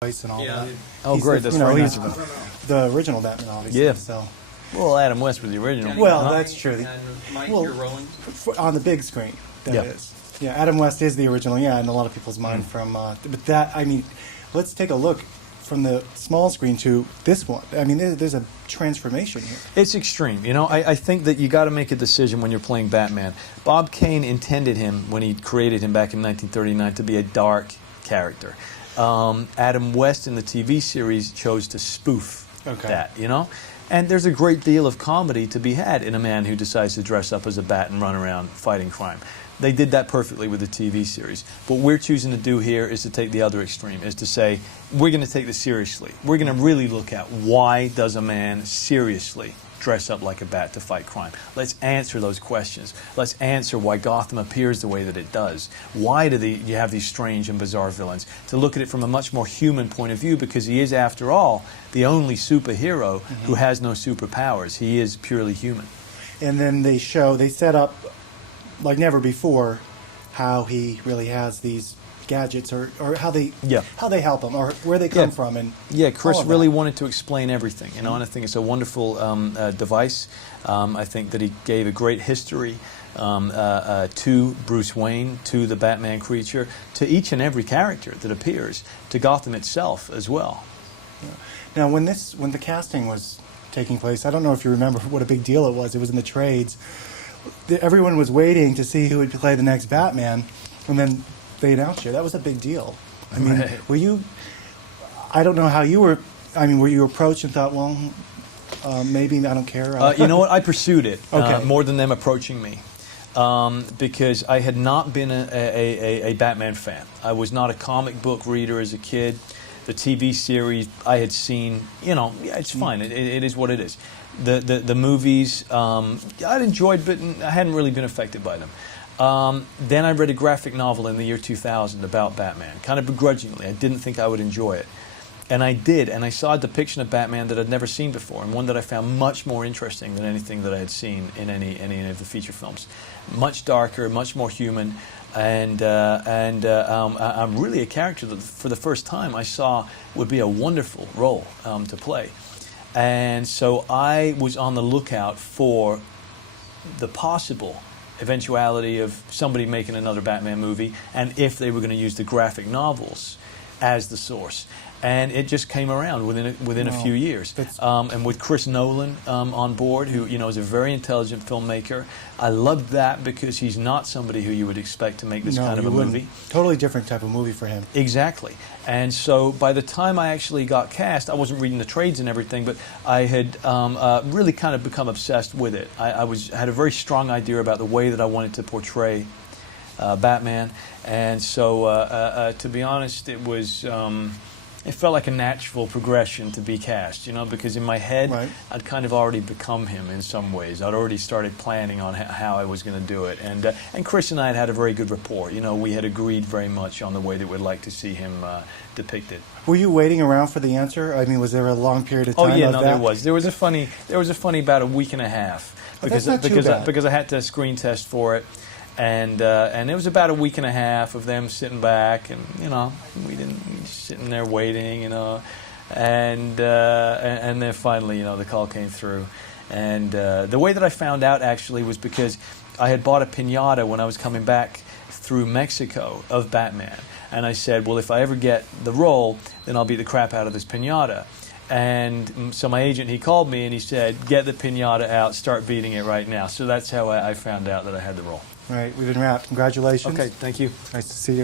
voice and all that. Oh, He's great! The, That's you know, very he's nice of him. the original Batman, obviously. Yeah. So. Well, Adam West was the original. Well, that's true. And Mike, Well, you're rolling? On the big screen, that Yeah. is. Yeah, Adam West is the original. Yeah, in a lot of people's mind from. But that, I mean, let's take a look from the small screen to this one. I mean, there's a transformation here. It's extreme. You know, I think that you got to make a decision when you're playing Batman. Bob Kane intended him, when he created him back in 1939, to be a dark character. Adam West in the TV series chose to spoof that, you know? And there's a great deal of comedy to be had in a man who decides to dress up as a bat and run around fighting crime. They did that perfectly with the TV series. What we're choosing to do here is to take the other extreme, is to say, we're going to take this seriously. We're going to really look at why does a man seriously dress up like a bat to fight crime. Let's answer those questions. Let's answer why Gotham appears the way that it does. Why do you have these strange and bizarre villains? To look at it from a much more human point of view, because he is, after all, the only superhero who has no superpowers. He is purely human. And then they set up, like never before, how he really has these gadgets, or how they help him, or where they come from, and Chris really wanted to explain everything, you know, and I think it's a wonderful device. I think that he gave a great history to Bruce Wayne, to the Batman creature, to each and every character that appears, to Gotham itself as well. Yeah. Now, when the casting was taking place, I don't know if you remember what a big deal it was. It was in the trades. Everyone was waiting to see who would play the next Batman, and then they announced you. That was a big deal. I mean, were you? I don't know how you were. I mean, were you approached and thought, well, maybe I don't care? You know what? I pursued it more than them approaching me, because I had not been a Batman fan. I was not a comic book reader as a kid. The TV series I had seen, you know, it's fine. It is what it is. The movies I'd enjoyed, but I hadn't really been affected by them. Then I read a graphic novel in the year 2000 about Batman, kind of begrudgingly. I didn't think I would enjoy it. And I did, and I saw a depiction of Batman that I'd never seen before, and one that I found much more interesting than anything that I had seen in any of the feature films. Much darker, much more human, and I'm really a character that for the first time I saw would be a wonderful role to play. And so I was on the lookout for the possible eventuality of somebody making another Batman movie, and if they were going to use the graphic novels as the source. And it just came around within a few years. And with Chris Nolan on board, who, you know, is a very intelligent filmmaker, I loved that because he's not somebody who you would expect to make this kind of a movie. Totally different type of movie for him. Exactly. And so by the time I actually got cast, I wasn't reading the trades and everything, but I had really kind of become obsessed with it. I had a very strong idea about the way that I wanted to portray Batman, and so to be honest, it was. It felt like a natural progression to be cast, you know, because in my head, I'd kind of already become him in some ways. I'd already started planning on how I was going to do it. And Chris and I had a very good rapport. You know, we had agreed very much on the way that we'd like to see him depicted. Were you waiting around for the answer? I mean, was there a long period of time? Oh yeah, no, there was. There was a funny about a week and a half because I had to screen test for it. And it was about a week and a half of them sitting back, and you know, we sitting there waiting, you know, and then finally, you know, the call came through, and the way that I found out actually was because I had bought a piñata when I was coming back through Mexico of Batman, and I said, well, if I ever get the role, then I'll beat the crap out of this piñata. And so my agent, he called me and he said, get the piñata out, start beating it right now. So that's how I found out that I had the role. All right, we've been wrapped. Congratulations. Okay, thank you. Nice to see you.